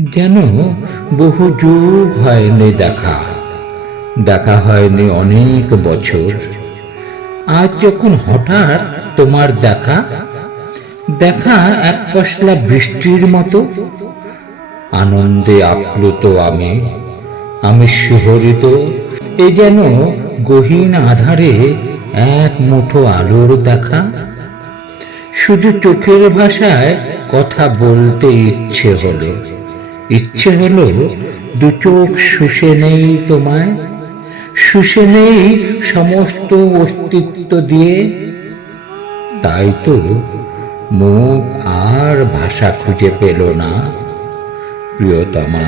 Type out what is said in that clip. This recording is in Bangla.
যেন বহু যুগ হয়নি দেখা। দেখা হয়নি অনেক বছর। আজ যখন হঠাৎ তোমার দেখা দেখা এক পশলা বৃষ্টির মতো, আনন্দে আপ্লুত আমি আমি শিহরিত এ যেন গহীন আধারে এক মুঠো আলোর দেখা। শুধু চোখের ভাষায় কথা বলতে ইচ্ছে হলো ইচ্ছে হলো দু চোখ শুষে নেই তোমায়। শুষে নেই সমস্ত অস্তিত্ব দিয়ে। তাই তো মুখ আর ভাষা খুঁজে পেল না, প্রিয়তমা।